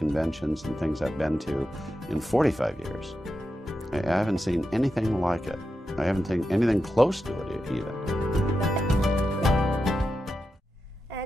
conventions and things I've been to in 45 years. I haven't seen anything like it. I haven't seen anything close to it even.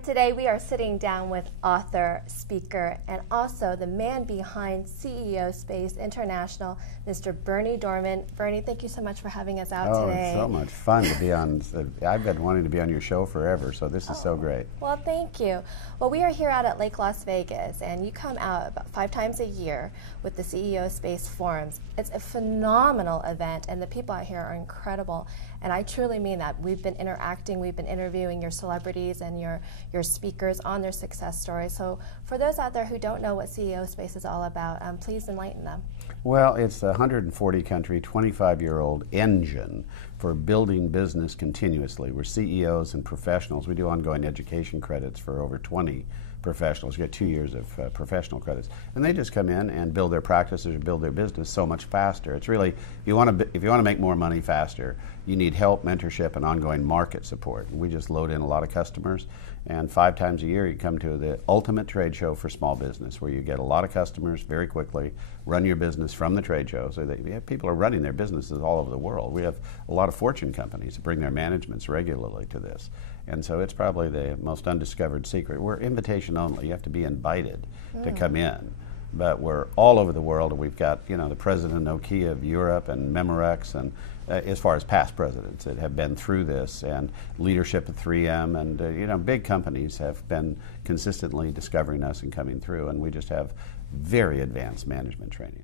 Today we are sitting down with author, speaker, and also the man behind CEO Space International, Mr. Berny Dohrmann. Bernie, thank you so much for having us out today. Oh, it's so much fun to be on. I've been wanting to be on your show forever, so this is so great. Well, thank you. Well, we are here out at Lake Las Vegas, and you come out about 5 times a year with the CEO Space Forums. It's a phenomenal event, and the people out here are incredible. And I truly mean that. We've been interacting, we've been interviewing your celebrities and your speakers on their success stories. So for those out there who don't know what CEO Space is all about, please enlighten them. Well, it's a 140-country, 25-year-old engine for building business continuously. We're CEOs and professionals. We do ongoing education credits for over 20 professionals. You get 2 years of professional credits, and they just come in and build their practices or build their business so much faster. It's really, if you want to make more money faster, you need help, mentorship, and ongoing market support. And we just load in a lot of customers, and 5 times a year you come to the ultimate trade show for small business, where you get a lot of customers very quickly, run your business from the trade show. So that people are running their businesses all over the world. We have a lot of Fortune companies that bring their managements regularly to this. And so it's probably the most undiscovered secret. We're invitation only. You have to be invited to come in. But we're all over the world, and we've got, you know, the president of Nokia of Europe and Memorex, and as far as past presidents that have been through this, and leadership at 3M, and you know, big companies have been consistently discovering us and coming through, and we just have very advanced management training.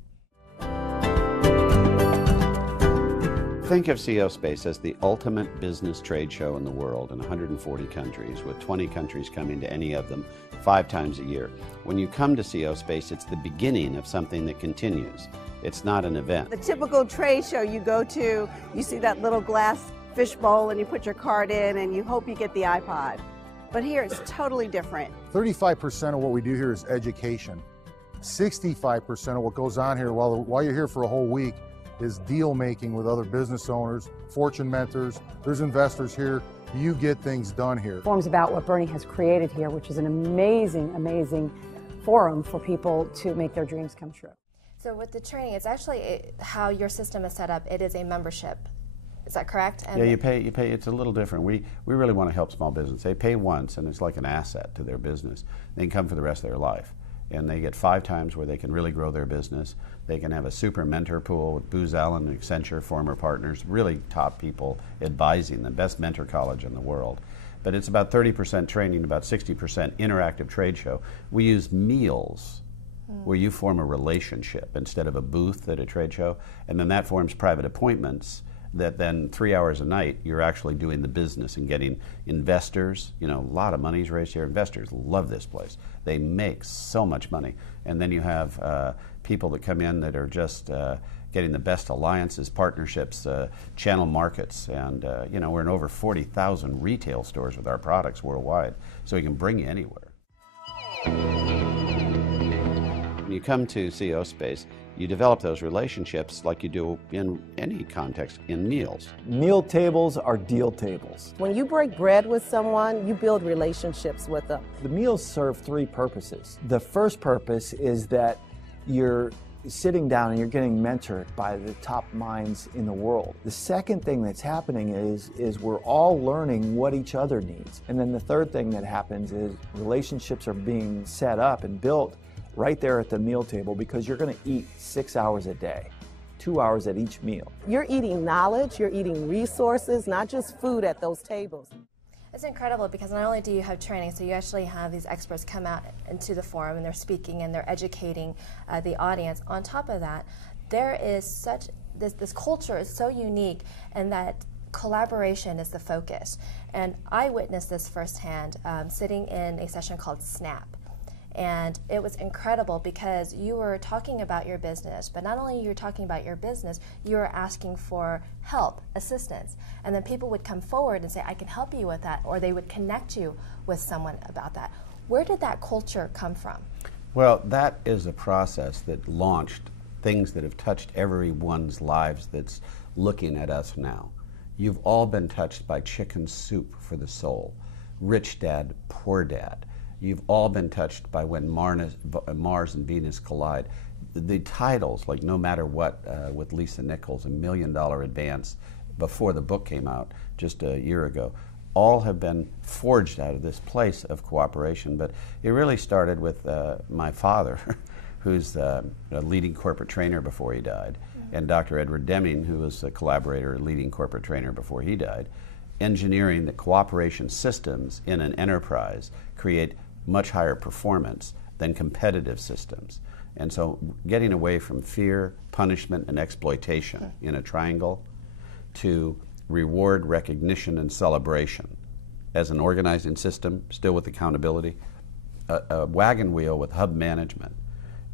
Think of CEO Space as the ultimate business trade show in the world in 140 countries, with 20 countries coming to any of them 5 times a year. When you come to CEO Space, it's the beginning of something that continues. It's not an event. The typical trade show you go to, you see that little glass fishbowl and you put your card in and you hope you get the iPod. But here it's totally different. 35% of what we do here is education. 65% of what goes on here while you're here for a whole week is deal making with other business owners, fortune mentors. There's investors here. You get things done here. Forums about what Bernie has created here, which is an amazing, amazing forum for people to make their dreams come true. So with the training, it's actually how your system is set up. It is a membership. Is that correct? And yeah, you pay. It's a little different. We really want to help small business. They pay once, and it's like an asset to their business. They can come for the rest of their life. And they get 5 times where they can really grow their business. They can have a super mentor pool with Booz Allen and Accenture, former partners, really top people advising them, best mentor college in the world. But it's about 30% training, about 60% interactive trade show. We use meals where you form a relationship instead of a booth at a trade show, and then that forms private appointments that then 3 hours a night you're actually doing the business and getting investors. You know, a lot of money's raised here. Investors love this place. They make so much money. And then you have people that come in that are just getting the best alliances, partnerships, channel markets, and you know, we're in over 40,000 retail stores with our products worldwide, so we can bring you anywhere. When you come to CEO Space, you develop those relationships like you do in any context in meals. Meal tables are deal tables. When you break bread with someone, you build relationships with them. The meals serve 3 purposes. The first purpose is that you're sitting down and you're getting mentored by the top minds in the world. The second thing that's happening is we're all learning what each other needs. And then the third thing that happens is relationships are being set up and built right there at the meal table, because you're going to eat 6 hours a day, 2 hours at each meal. You're eating knowledge, you're eating resources, not just food at those tables. It's incredible because not only do you have training, so you actually have these experts come out into the forum and they're speaking and they're educating the audience. On top of that, there is such, this culture is so unique, and that collaboration is the focus. And I witnessed this firsthand sitting in a session called Snap. And it was incredible because you were talking about your business, but not only you were talking about your business, you were asking for help, assistance. And then people would come forward and say, I can help you with that, or they would connect you with someone about that. Where did that culture come from? Well, that is a process that launched things that have touched everyone's lives that's looking at us now. You've all been touched by Chicken Soup for the Soul, Rich Dad, Poor Dad. you've all been touched by when Mars and Venus collide. The titles, like No Matter What with Lisa Nichols, $1 million advance before the book came out just a year ago, all have been forged out of this place of cooperation. But it really started with my father, who's a leading corporate trainer before he died, and Dr. Edward Deming, who was a collaborator, a leading corporate trainer before he died, engineering the cooperation systems in an enterprise create much higher performance than competitive systems. And so getting away from fear, punishment, and exploitation in a triangle to reward, recognition, and celebration as an organizing system, still with accountability. A wagon wheel with hub management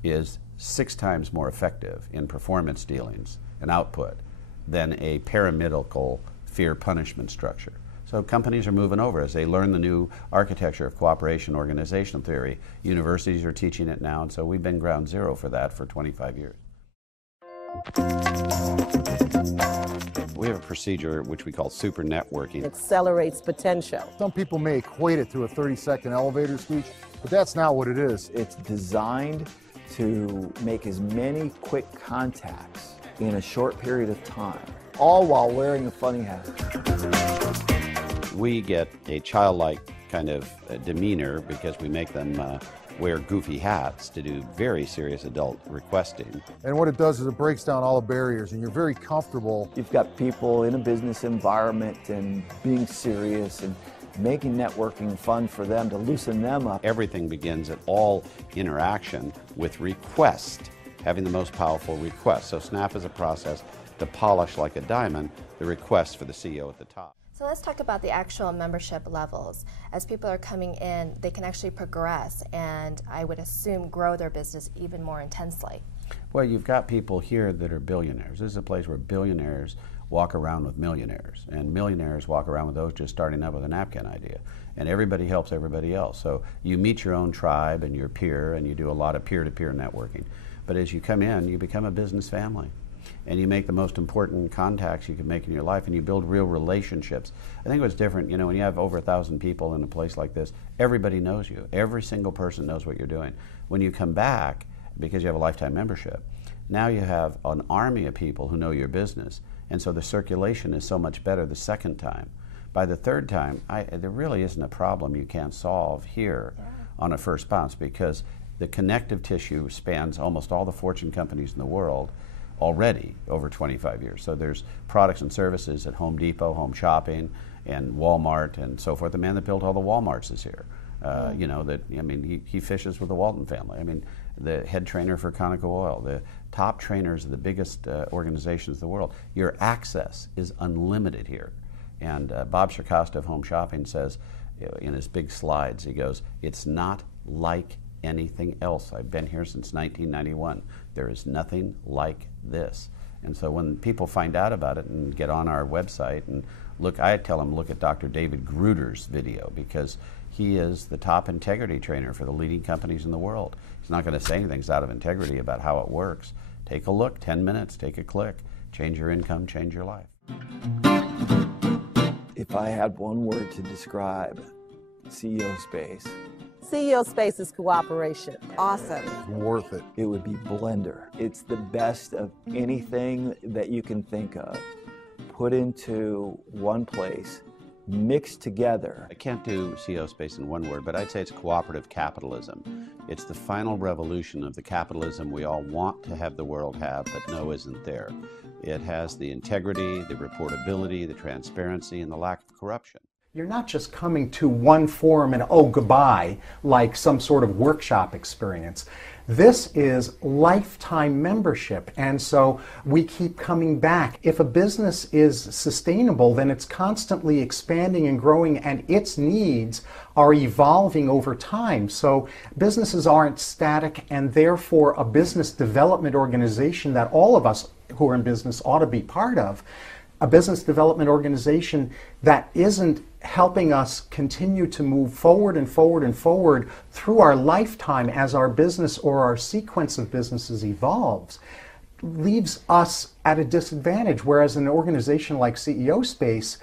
is 6 times more effective in performance dealings and output than a pyramidal fear-punishment structure. So companies are moving over as they learn the new architecture of cooperation organizational theory. Universities are teaching it now, and so we've been ground zero for that for 25 years. We have a procedure which we call super networking. Accelerates potential. Some people may equate it to a 30-second elevator speech, but that's not what it is. It's designed to make as many quick contacts in a short period of time, all while wearing a funny hat. We get a childlike kind of demeanor because we make them wear goofy hats to do very serious adult requesting. And what it does is it breaks down all the barriers, and you're very comfortable. You've got people in a business environment and being serious and making networking fun for them to loosen them up. Everything begins at all interaction with request, having the most powerful request. So SNAP is a process to polish like a diamond the request for the CEO at the top. So let's talk about the actual membership levels. As people are coming in, they can actually progress and I would assume grow their business even more intensely. Well, you've got people here that are billionaires. This is a place where billionaires walk around with millionaires, and millionaires walk around with those just starting up with a napkin idea. And everybody helps everybody else. So you meet your own tribe and your peer, and you do a lot of peer-to-peer networking. But as you come in, you become a business family. And you make the most important contacts you can make in your life, and you build real relationships. I think what's different, you know, when you have over 1,000 people in a place like this, everybody knows you. Every single person knows what you're doing. When you come back, because you have a lifetime membership, now you have an army of people who know your business, and so the circulation is so much better the second time. By the third time, there really isn't a problem you can't solve here on a first bounce, because the connective tissue spans almost all the Fortune companies in the world already over 25 years. So there's products and services at Home Depot, Home Shopping, and Walmart, and so forth. The man that built all the Walmarts is here. You know, that, I mean, he fishes with the Walton family. I mean, the head trainer for Conoco Oil, the top trainers of the biggest organizations in the world. Your access is unlimited here. And Bob Shikosta of Home Shopping says in his big slides, he goes, "It's not like anything else. I've been here since 1991. There is nothing like this." And so when people find out about it and get on our website and look, I tell them look at Dr. David Gruder's video, because he is the top integrity trainer for the leading companies in the world. He's not going to say anything out of integrity about how it works. Take a look, 10 minutes, take a click, change your income, change your life. If I had one word to describe CEO Space, CEO Space is cooperation. Awesome. Worth it. it would be Blender. It's the best of anything that you can think of, put into one place, mixed together. I can't do CEO Space in one word, but I'd say it's cooperative capitalism. It's the final revolution of the capitalism we all want to have the world have, but know isn't there. It has the integrity, the reportability, the transparency, and the lack of corruption. You're not just coming to one forum and oh, goodbye, like some sort of workshop experience. This is lifetime membership, and so we keep coming back. If a business is sustainable, then it's constantly expanding and growing, and its needs are evolving over time. So businesses aren't static, and therefore a business development organization that all of us who are in business ought to be part of, a business development organization that isn't helping us continue to move forward and forward and forward through our lifetime as our business or our sequence of businesses evolves, leaves us at a disadvantage. Whereas an organization like CEO Space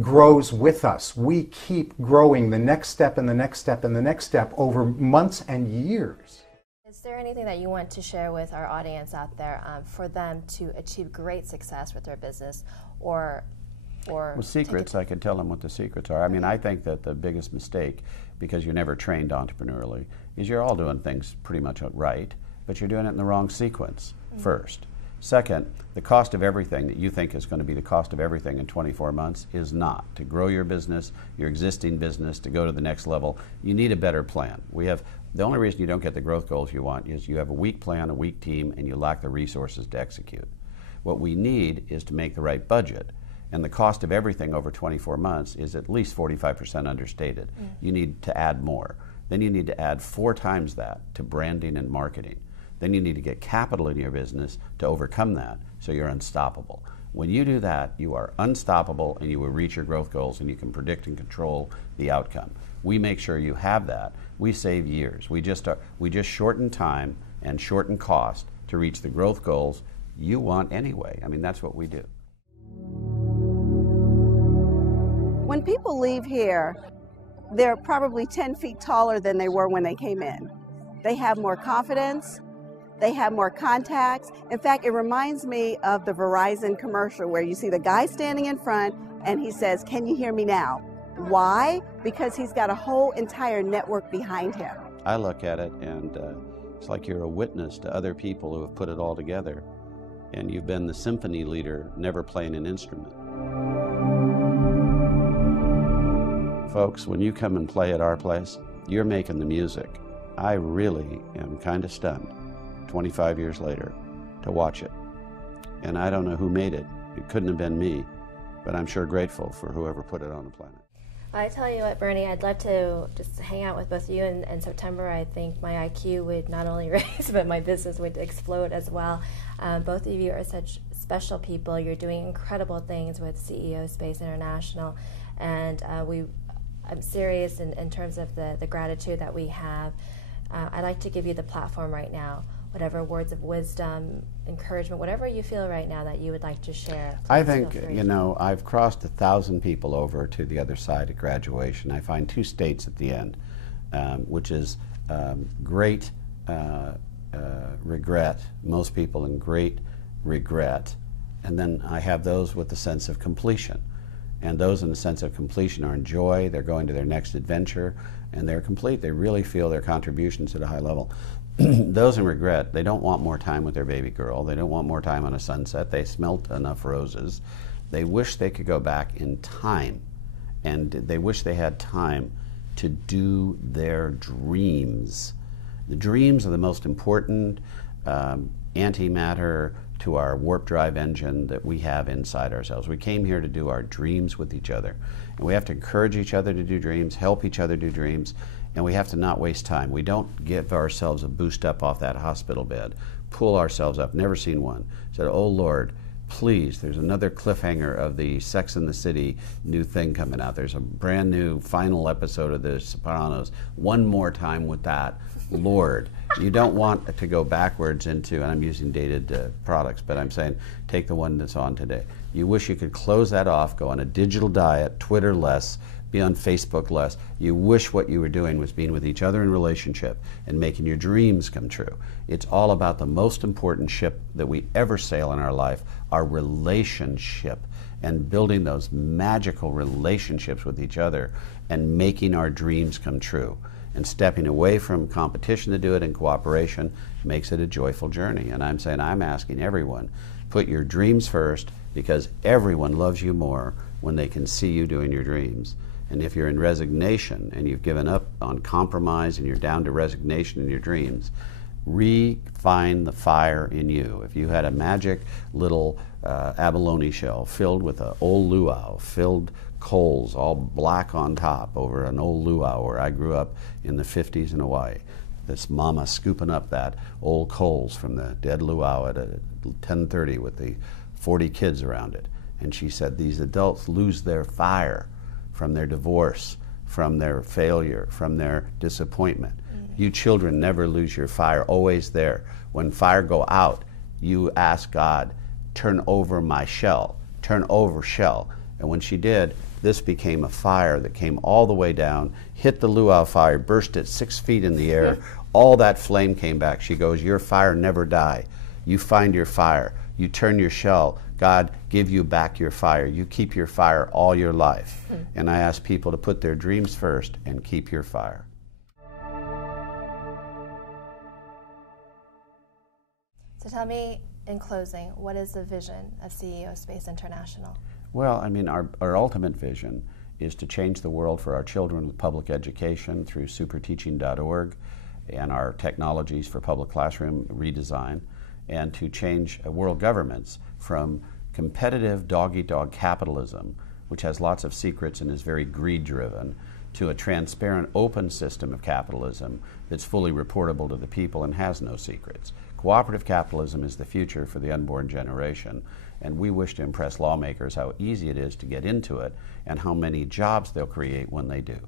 grows with us. We keep growing the next step and the next step and the next step over months and years. Is there anything that you want to share with our audience out there for them to achieve great success with their business, or well, secrets, I could tell them what the secrets are. I mean, I think that the biggest mistake, because you're never trained entrepreneurially, is you're all doing things pretty much right, but you're doing it in the wrong sequence first. Second, the cost of everything that you think is going to be the cost of everything in 24 months is not. To grow your business, your existing business, to go to the next level, you need a better plan. The only reason you don't get the growth goals you want is you have a weak plan, a weak team, and you lack the resources to execute. What we need is to make the right budget. And the cost of everything over 24 months is at least 45% understated. You need to add more. Then you need to add 4 times that to branding and marketing. Then you need to get capital in your business to overcome that, so you're unstoppable. When you do that, you are unstoppable and you will reach your growth goals, and you can predict and control the outcome. We make sure you have that. We save years. We just shorten time and shorten cost to reach the growth goals you want anyway. I mean, that's what we do. When people leave here, they're probably 10 feet taller than they were when they came in. They have more confidence. They have more contacts. In fact, it reminds me of the Verizon commercial where you see the guy standing in front and he says, "Can you hear me now?" Why? Because he's got a whole entire network behind him. I look at it and it's like you're a witness to other people who have put it all together, and you've been the symphony leader never playing an instrument. Folks, when you come and play at our place, you're making the music. I really am kind of stunned 25 years later to watch it. And I don't know who made it. It couldn't have been me, but I'm sure grateful for whoever put it on the planet. I tell you what, Bernie, I'd love to just hang out with both you in September. I think my IQ would not only raise, but my business would explode as well. Both of you are such special people. You're doing incredible things with CEO Space International, and I'm serious in terms of the gratitude that we have. I'd like to give you the platform right now. Whatever words of wisdom, encouragement, whatever you feel right now that you would like to share. I think, I've crossed 1,000 people over to the other side at graduation. I find 2 states at the end, which is great regret, most people in great regret, and then I have those with the sense of completion. And those in the sense of completion are in joy, they're going to their next adventure, and they're complete. They really feel their contributions at a high level. Those in regret, they don't want more time with their baby girl. They don't want more time on a sunset. They smelt enough roses. They wish they could go back in time, and they wish they had time to do their dreams. The dreams are the most important antimatter to our warp drive engine that we have inside ourselves. We came here to do our dreams with each other. And we have to encourage each other to do dreams, help each other do dreams, and we have to not waste time. We don't give ourselves a boost up off that hospital bed, pull ourselves up, never seen one. Said, "Oh Lord, please, there's another cliffhanger of the Sex and the City new thing coming out. There's a brand new final episode of The Sopranos. One more time with that. Lord." You don't want to go backwards into, and I'm using dated products, but I'm saying take the one that's on today. You wish you could close that off, go on a digital diet, Twitter less, be on Facebook less. You wish what you were doing was being with each other in relationship and making your dreams come true. It's all about the most important ship that we ever sail in our life, our relationship, and building those magical relationships with each other and making our dreams come true. And stepping away from competition to do it in cooperation makes it a joyful journey. And I'm saying, I'm asking everyone, put your dreams first, because everyone loves you more when they can see you doing your dreams. And if you're in resignation and you've given up on compromise and you're down to resignation in your dreams, refine the fire in you. If you had a magic little abalone shell filled with an old luau, filled coals all black on top over an old luau where I grew up in the 50s in Hawaii. This mama scooping up that old coals from the dead luau at 10:30 with the 40 kids around it. And she said, these adults lose their fire from their divorce, from their failure, from their disappointment. You children never lose your fire, always there. When fire go out, you ask God, turn over my shell, turn over shell. And when she did, this became a fire that came all the way down, hit the luau fire, burst at 6 feet in the air. All that flame came back. She goes, your fire never die. You find your fire. You turn your shell. God give you back your fire. You keep your fire all your life. And I ask people to put their dreams first and keep your fire. So tell me, in closing, what is the vision of CEO Space International? Well, I mean, our ultimate vision is to change the world for our children with public education through superteaching.org and our technologies for public classroom redesign, and to change world governments from competitive dog-eat-dog capitalism, which has lots of secrets and is very greed-driven, to a transparent, open system of capitalism that's fully reportable to the people and has no secrets. Cooperative capitalism is the future for the unborn generation, and we wish to impress lawmakers how easy it is to get into it and how many jobs they'll create when they do.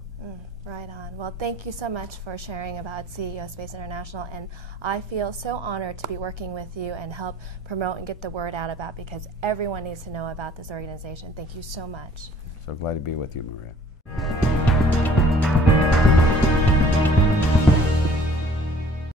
Right on. Well, thank you so much for sharing about CEO Space International, and I feel so honored to be working with you and help promote and get the word out about, because everyone needs to know about this organization. Thank you so much. So glad to be with you, Maria.